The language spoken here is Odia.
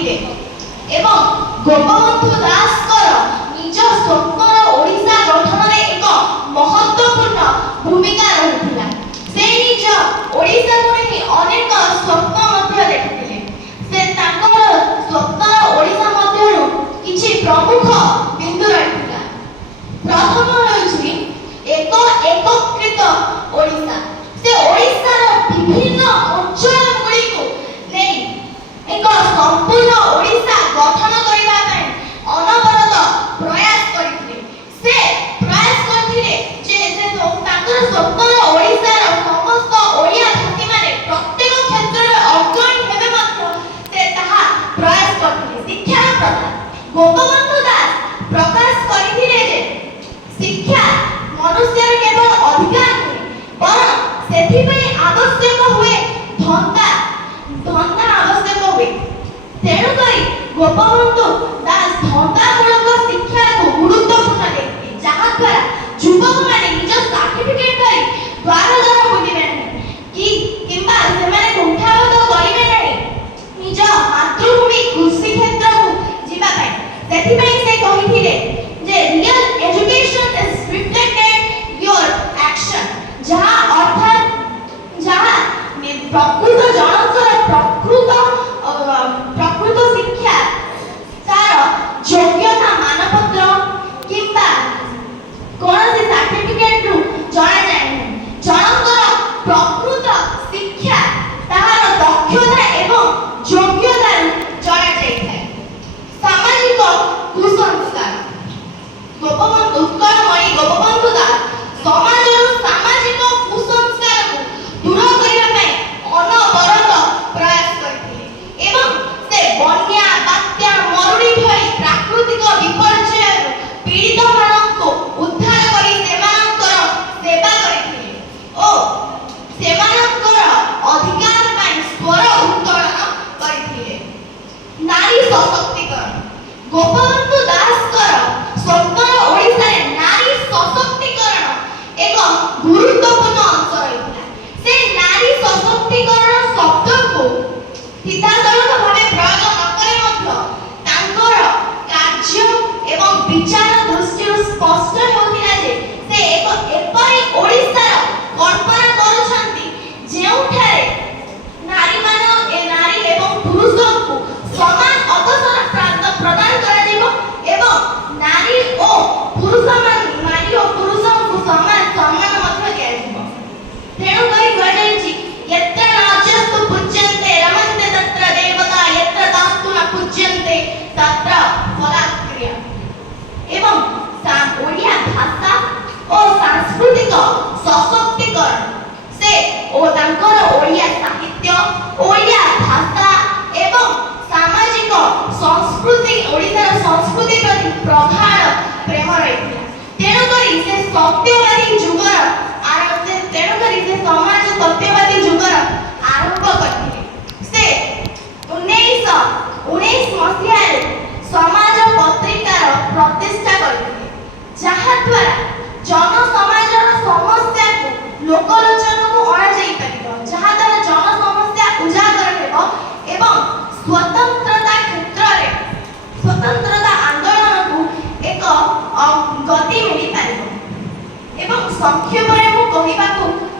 କରିଥିଲେ ଏବଂ ଗୋପବନ୍ଧୁ ଦାସଙ୍କର ନିଜ ସ୍ୱପ୍ନର ଓଡ଼ିଶା ଗଠନରେ ଏକ ମହତ୍ୱପୂର୍ଣ୍ଣ ଭୂମିକା ରହିଥିଲା। ସେ ନିଜ ଓଡ଼ିଶାକୁ ନେଇ ଅନେକ ସ୍ୱପ୍ନ ମଧ୍ୟ ଦେଖିଥିଲେ। ସେ ତାଙ୍କର ସ୍ୱପ୍ନର ଓଡ଼ିଶା ମଧ୍ୟରୁ କିଛି ପ୍ରମୁଖ ବିନ୍ଦୁ ରହିଥିଲା। ପ୍ରଥମ ହେଉଛି ଏକ ଏକୀକୃତ ଓଡ଼ିଶା। ସେ ଓଡ଼ିଶାର ବିଭିନ୍ନ ଅଞ୍ଚଳ ଗୁଡ଼ିକୁ ନେଇ ଏକ ସମ୍ପୂର୍ଣ୍ଣ ଓଡ଼ିଶା ଗଠନ କରିବା ପାଇଁ ଅନବରତ ପ୍ରୟାସ କରିଥିଲେ। ସେ ପ୍ରୟାସ କରିଥିଲେ ଯେ ତାଙ୍କର ସ୍ୱପ୍ନର ଓଡ଼ିଶାର ସମସ୍ତ ଓଡ଼ିଆ ଭାଷୀମାନେ ପ୍ରତ୍ୟେକ କ୍ଷେତ୍ରରେ ଅଗ୍ରଣୀ ହେବେ ମଧ୍ୟ ସେ ତାହା ପ୍ରୟାସ କରିଥିଲେ। ଶିକ୍ଷାର ପ୍ରସାର ଗୋପବନ୍ଧୁ ଦାସ ପ୍ରକାଶ କରିଥିଲେ ଯେ ଶିକ୍ଷା ମନୁଷ୍ୟର କେବଳ ଅଧିକାର ନୁହେଁ, ବରଂ ସେଥିପାଇଁ ଆବଶ୍ୟକ ହୁଏ ଧନ୍ଦା ଆବଶ୍ୟକ ହୁଏ। ତେଣୁକରି ଗୋପବନ୍ଧୁ ଦାସ ଧନ୍ଦାମୂଳକ ଶିକ୍ଷାକୁ ଗୁରୁତ୍ୱପୂର୍ଣ୍ଣ ଦେଇଥିଲେ, ଯାହାଦ୍ୱାରା ଯୁବକମାନେ ନିଜ ସାର୍ଟିଫିକେଟ ଧରି ଦ୍ୱାର ଦ୍ୱାର ବୁଲିବେ ନାହିଁ କିମ୍ବା ସେମାନେ କୁଣ୍ଠାବୋଧ କରିବେ ନାହିଁ ନିଜ ମାତୃଭୂମି କୃଷି କ୍ଷେତ୍ରକୁ ଯିବା ପାଇଁ। ସେଥିପାଇଁ ସେ କହିଥିଲେ ଯେ real education is reflected your action, ଯାହା ଅର୍ଥାତ ଯାହା ପ୍ରକୃତ ଜଣଙ୍କର ପ୍ରକୃତ ଶିକ୍ଷା ତାର ଯୋଗ୍ୟତା ମାନପତ୍ର କିମ୍ବା କୌଣସି ସାର୍ଟିଫିକେଟରୁ ଜଣାଯାଏ ନାହିଁ। ଜଣଙ୍କର ପ୍ରକୃତ ଶିକ୍ଷା ତାହାର ଦକ୍ଷତା ଏବଂ ଯୋଗ୍ୟତାରୁ ଜଣାଯାଇଥାଏ। ସାମାଜିକ କୁସଂସ୍କାର ଉତ୍କଳମଣି ଗୋପବନ୍ଧୁ ଦାସ ସମାଜରୁ ସାମାଜିକ କୁସଂସ୍କାରକୁ ଦୂର କରିବା ପାଇଁ ଅନବରତ ପ୍ରୟାସ କରିଥିଲେ ଏବଂ ସେ ବନ୍ୟା, ବାତ୍ୟା, ମରୁଡ଼ି ଭଳି ପ୍ରାକୃତିକ ବିପର୍ଯ୍ୟୟରୁ ପୀଡ଼ିତମାନଙ୍କୁ ଉଦ୍ଧାର କରି ସେମାନଙ୍କର ସେବା କରିଥିଲେ ଓ ସେମାନଙ୍କର ଅଧିକାର ପାଇଁ ସ୍ୱର ଉତ୍ତୋଳନ କରିଥିଲେ। ନାରୀ ସଶକ୍ତିକରଣ ଗୋପବନ୍ଧୁ ଦାସଙ୍କର ସ୍ୱପ୍ନର ଓଡ଼ିଶାରେ ନାରୀ ସଶକ୍ତିକରଣ ଏକ ଗୁରୁତ୍ୱପୂର୍ଣ୍ଣ ଅଂଶ ରହିଥିଲା। ସେ ନାରୀ ସଶକ୍ତିକରଣ ଶବ୍ଦକୁ ସିଧାସଳଖ ଭାବେ ପ୍ରୟୋଗ ନ କରି ମଧ୍ୟ ତାଙ୍କର କାର୍ଯ୍ୟ ଏବଂ ବିଚାର ଦୃଷ୍ଟିରୁ ସ୍ପଷ୍ଟ ହେଉଥିଲା ଯେ ସେ ଏକ ଏପରି ଓଡ଼ିଶାର କଳ୍ପନା କରୁଛନ୍ତି ଯେଉଁଠାରେ ନାରୀ ଏବଂ ପୁରୁଷଙ୍କୁ ସମାନ ଅବସର ପ୍ରଦାନ କରାଯିବ ଏବଂ ନାରୀ ଓ ପୁରୁଷଙ୍କୁ ସମାନ ସମ୍ମାନ ମଧ୍ୟ ଦିଆଯିବ। ତେଣୁକରି କୁହାଯାଇଛି यत्र नार्यस्तु पूज्यन्ते रमन्ते तत्र देवता यत्र दास्तु न पूज्यन्ते तत्र फलाक्रिया। एवं ओडिया भाषा और सांस्कृतिक सशक्तिकरण से तांकर ओडिया साहित्य, ओडिया भाषा एवं सामाजिक संस्कृति ओडिशार संस्कृति प्रति प्रगाढ़ प्रेम रहिथिला। तेणुकरी से सत्यवादी जुगर समाज सत्यवादी जुगर आरंभ करथिले। से 1919 मसीहारे समाज पत्रिकार प्रतिष्ठा करथिले, जहा द्वारा जन समाजर समस्या को लोकलोचन को अणा जाई परिबो, जहा द्वारा जन समस्या उजागर हेबो एवं स्वतंत्रता आंदोलन को एक गति मिली पारिबो एवं संक्षेप